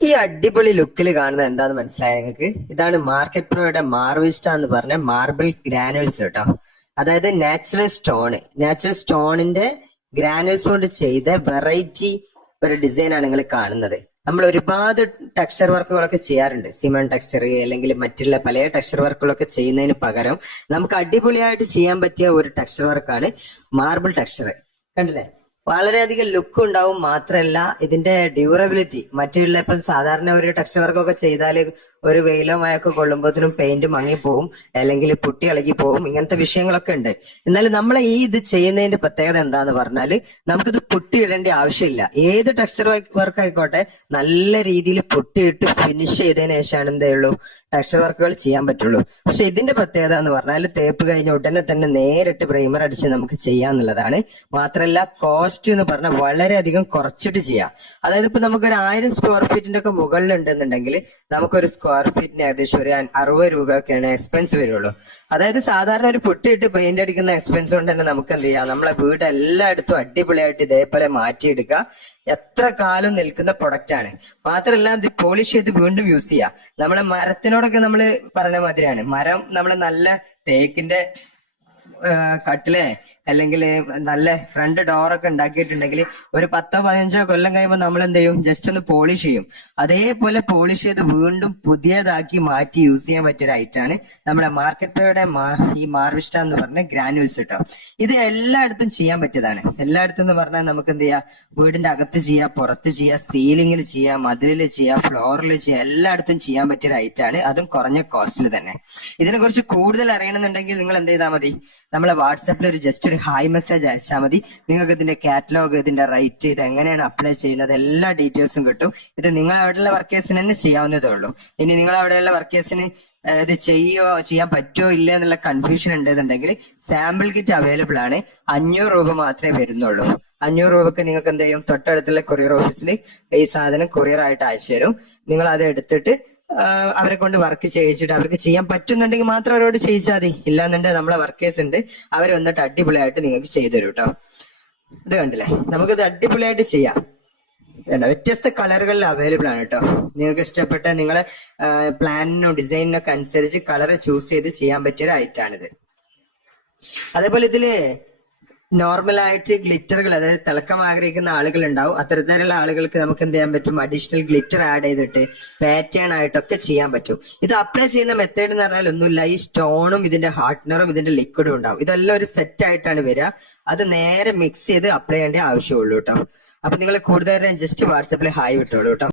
ഈ അടിപൊളി ലുക്കിൽ കാണുന്നത് എന്താന്ന് മനസ്സിലായ നിങ്ങൾക്ക്? ഇതാണ് മാർക്കറ്റ് പ്രോയുടെ മാർവിസ്റ്റ എന്ന് പറഞ്ഞ മാർബിൾ ഗ്രാനുവൽസ് കേട്ടോ. അതായത് നാച്ചുറൽ സ്റ്റോണിന്റെ ഗ്രാനുവൽസ് കൊണ്ട് ചെയ്ത വെറൈറ്റി ഒരു ഡിസൈൻ ആണ് നിങ്ങൾ കാണുന്നത്. നമ്മൾ ഒരുപാട് ടെക്സ്ചർ വർക്കുകളൊക്കെ ചെയ്യാറുണ്ട്, സിമന്റ് ടെക്സ്ചർ അല്ലെങ്കിൽ മറ്റുള്ള പല ടെക്സ്ചർ വർക്കുകളൊക്കെ ചെയ്യുന്നതിന് പകരം നമുക്ക് അടിപൊളിയായിട്ട് ചെയ്യാൻ പറ്റിയ ഒരു ടെക്സ്ചർ വർക്കാണ് മാർബിൾ ടെക്സ്ചർ. കണ്ടില്ലേ? വളരെയധികം ലുക്ക് ഉണ്ടാവും. മാത്രമല്ല ഇതിന്റെ ഡ്യൂറബിലിറ്റി മറ്റുള്ള ഇപ്പം സാധാരണ ഒരു ടെക്സ്ചർ വർക്കൊക്കെ ചെയ്താൽ ഒരു വെയിലോ മഴയൊക്കെ കൊള്ളുമ്പോഴത്തേനും പെയിന്റ് മങ്ങിപ്പോവും, അല്ലെങ്കിൽ പുട്ടി ഇളകി പോവും, ഇങ്ങനത്തെ വിഷയങ്ങളൊക്കെ ഉണ്ട്. എന്നാൽ നമ്മൾ ഇത് ചെയ്യുന്നതിന്റെ പ്രത്യേകത എന്താന്ന് പറഞ്ഞാൽ നമുക്കിത് പുട്ടി ഇടേണ്ട ആവശ്യമില്ല. ഏത് ടെക്സ്ചർ വർക്ക് ആയിക്കോട്ടെ നല്ല രീതിയിൽ പുട്ടിയിട്ട് ഫിനിഷ് ചെയ്തതിനു ശേഷമാണ് എന്തേ ഉള്ളൂ ടെക്സ്ചർ വർക്കുകൾ ചെയ്യാൻ പറ്റുള്ളൂ. പക്ഷെ ഇതിന്റെ പ്രത്യേകത എന്ന് പറഞ്ഞാൽ തേപ്പ് കഴിഞ്ഞ ഉടനെ തന്നെ നേരിട്ട് പ്രൈമർ അടിച്ച് നമുക്ക് ചെയ്യാന്നുള്ളതാണ്. മാത്രമല്ല കോസ്റ്റ് എന്ന് പറഞ്ഞാൽ വളരെയധികം കുറച്ചിട്ട് ചെയ്യാം. അതായത് ഇപ്പൊ നമുക്കൊരു 1000 സ്ക്വയർ ഫീറ്റിന്റെ ഒക്കെ മുകളിലുണ്ടെന്നുണ്ടെങ്കിൽ നമുക്കൊരു സ്ക്വയർ ഫീറ്റിന് ഏകദേശം ഒരു 60 രൂപയൊക്കെയാണ് എക്സ്പെൻസ് വരുള്ളൂ. അതായത് സാധാരണ ഒരു പൊട്ടിയിട്ട് പെയിന്റ് അടിക്കുന്ന എക്സ്പെൻസ് കൊണ്ട് തന്നെ നമുക്ക് എന്ത് ചെയ്യാം, നമ്മളെ വീട് എല്ലായിടത്തും അടിപൊളിയായിട്ട് ഇതേപോലെ മാറ്റിയെടുക്കുക. എത്ര കാലം നിൽക്കുന്ന പ്രൊഡക്റ്റ് ആണ്. മാത്രമല്ല ഇത് പോളിഷ് ചെയ്ത് വീണ്ടും യൂസ് ചെയ്യാം. നമ്മളെ മരത്തിനോടൊക്കെ നമ്മൾ പറഞ്ഞ മാതിരിയാണ്. മരം നമ്മള് നല്ല തേക്കിന്റെ കട്ടിലെ അല്ലെങ്കിൽ നല്ല ഫ്രണ്ട് ഡോറൊക്കെ ഉണ്ടാക്കിയിട്ടുണ്ടെങ്കിൽ ഒരു 10-15 കൊല്ലം കഴിയുമ്പോൾ നമ്മൾ എന്ത് ചെയ്യും, ജസ്റ്റ് ഒന്ന് പോളിഷ് ചെയ്യും. അതേപോലെ പോളിഷ് ചെയ്ത് വീണ്ടും പുതിയതാക്കി മാറ്റി യൂസ് ചെയ്യാൻ പറ്റിയ ഒരു ഐറ്റാണ് നമ്മുടെ മാർക്കറ്റോയുടെ ഈ മാർവിസ്റ്റ എന്ന് പറഞ്ഞ ഗ്രാനുവൽസ് കേട്ടോ. ഇത് എല്ലായിടത്തും ചെയ്യാൻ പറ്റിയതാണ്. എല്ലായിടത്തും എന്ന് പറഞ്ഞാൽ നമുക്ക് എന്ത് ചെയ്യാം, വീടിന്റെ അകത്ത് ചെയ്യാം, പുറത്ത് ചെയ്യാം, സീലിംഗിൽ ചെയ്യാം, മതിലിൽ ചെയ്യാം, ഫ്ലോറിൽ ചെയ്യാം, എല്ലായിടത്തും ചെയ്യാൻ പറ്റിയ ഒരു ഐറ്റാണ്. അതും കുറഞ്ഞ കോസ്റ്റിൽ തന്നെ. ഇതിനെ കുറിച്ച് കൂടുതൽ അറിയണമെന്നുണ്ടെങ്കിൽ നിങ്ങൾ എന്ത് ചെയ്താൽ മതി, നമ്മളെ വാട്സാപ്പിൽ ഒരു ജസ്റ്റ് ഒരു ഹായ് മെസ്സേജ് അയച്ചാൽ മതി. നിങ്ങൾക്ക് ഇതിന്റെ കാറ്റലോഗ്, ഇതിന്റെ റൈറ്റ്, ഇത് എങ്ങനെയാണ് അപ്ലൈ ചെയ്യുന്നത്, എല്ലാ ഡീറ്റെയിൽസും കിട്ടും. ഇത് നിങ്ങൾ അവിടെയുള്ള വർക്കേഴ്സിന് തന്നെ ചെയ്യാവുന്നതേ ഉള്ളൂ. ഇനി നിങ്ങൾ അവിടെയുള്ള വർക്കേഴ്സിന് ഇത് ചെയ്യാൻ പറ്റുമോ ഇല്ല എന്നുള്ള കൺഫ്യൂഷൻ ഉണ്ടെന്നുണ്ടെങ്കിൽ സാമ്പിൾ കിറ്റ് അവൈലബിൾ ആണ്. 500 രൂപ മാത്രമേ വരുന്നുള്ളൂ. 500 രൂപക്ക് നിങ്ങൾക്ക് എന്ത് ചെയ്യും, തൊട്ടടുത്തുള്ള കൊറിയർ ഓഫീസിൽ ഈ സാധനം കൊറിയർ ആയിട്ട് അയച്ചു തരും. നിങ്ങൾ അത് എടുത്തിട്ട് അവരെ കൊണ്ട് വർക്ക് ചെയ്യിച്ചിട്ട് അവർക്ക് ചെയ്യാൻ പറ്റുന്നുണ്ടെങ്കിൽ മാത്രം അവരോട് ചെയ്യിച്ചാൽ മതി. ഇല്ലാന്നുണ്ടെങ്കിൽ നമ്മളെ വർക്കേഴ്സ് ഉണ്ട്, അവർ വന്നിട്ട് അടിപൊളിയായിട്ട് നിങ്ങൾക്ക് ചെയ്തു തരും കേട്ടോ. ഇത് കണ്ടില്ലേ, നമുക്കിത് അടിപൊളിയായിട്ട് ചെയ്യാം. വ്യത്യസ്ത കളറുകളിൽ അവൈലബിൾ ആണ് കേട്ടോ. നിങ്ങൾക്ക് ഇഷ്ടപ്പെട്ട നിങ്ങളെ പ്ലാനിനും ഡിസൈനിനൊക്കെ അനുസരിച്ച് കളർ ചൂസ് ചെയ്ത് ചെയ്യാൻ പറ്റിയ ഒരു ഐറ്റാണിത്. അതേപോലെ ഇതില് നോർമലായിട്ട് ഗ്ലിറ്ററുകൾ, അതായത് തിളക്കം ആഗ്രഹിക്കുന്ന ആളുകൾ ഉണ്ടാവും. അത്തരത്തിലുള്ള ആളുകൾക്ക് നമുക്ക് എന്ത് ചെയ്യാൻ പറ്റും, അഡീഷണൽ ഗ്ലിറ്റർ ആഡ് ചെയ്തിട്ട് പാറ്റേൺ ആയിട്ടൊക്കെ ചെയ്യാൻ പറ്റും. ഇത് അപ്ലൈ ചെയ്യുന്ന മെത്തേഡ് എന്ന് പറഞ്ഞാൽ ഒന്നുമില്ല, ഈ സ്റ്റോണും ഇതിന്റെ ഹാർഡ്നറും ഇതിന്റെ ലിക്വിഡും ഉണ്ടാവും. ഇതെല്ലാം ഒരു സെറ്റ് ആയിട്ടാണ് വരിക. അത് നേരെ മിക്സ് ചെയ്ത് അപ്ലൈ ചെയ്യേണ്ട ആവശ്യമുള്ളൂ കേട്ടോ. അപ്പൊ നിങ്ങൾ കൂടുതൽ ജസ്റ്റ് വാട്സാപ്പിൽ ഹായ് വിട്ടോളൂ കേട്ടോ.